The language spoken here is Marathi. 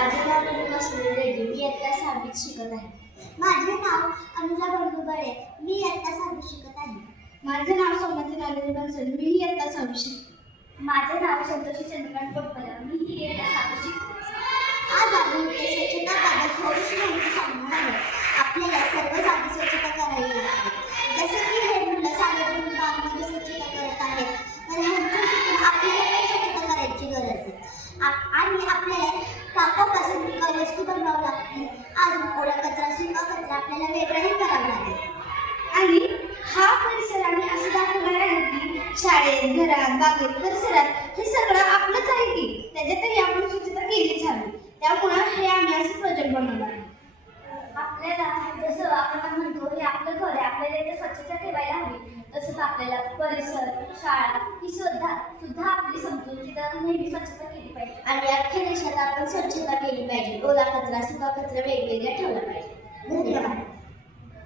माझे नाव अनुजा रेड्डी. मी इयत्ता 6वीत शिकत आहे. माझे नाव अनुजा बंडू बळे. मी इयत्ता 6वीत शिकत आहे. माझे नाव सोमती नागरी बनसोड. मी इयत्ता 6वीत शिकते. माझे नाव संतोषी चंद्रकांत पोटपला. मी इयत्ता 6वीत शिकते. आज आपण स्वच्छताबाबत थोडीशी माहिती सांगणार आहोत. आपल्याला सर्व जागी स्वच्छता करावी लागते. जसे की हे मुलं सार्वजनिक बागेमध्ये स्वच्छता करत आहेत, तर ह्यांचं शिकून आपल्याला पण स्वच्छता करायची गरज आहे. आणि आपल्याला टाकापासून वस्तू बनवावं लागते. अजून ओला कचरा, सुका कचरा आपल्याला वेगळंही करावं लागेल. आणि हा परिसर आम्ही असं दाखवणार आहे की शाळेत, घरात, बागेत, परिसरात हे सगळं आपलंच आहे की त्याच्यातही आपण स्वच्छता केलीच हवी. त्यामुळं हे आम्ही असं प्रोजेक्ट बनवलं आहे. आपल्याला जसं आपण म्हणतो हे आपलं घर आहे, आपल्याला इथे स्वच्छता ठेवायला हवी. तसंच आपल्याला परिसर, शाळा ही सुद्धा आपली समजून तिथं नेहमी स्वच्छता केली पाहिजे. आणि अख्ख्या देशात आपण स्वच्छता केली पाहिजे. ओला कचरा, सुका कचरा वेगवेगळा ठेवला पाहिजे.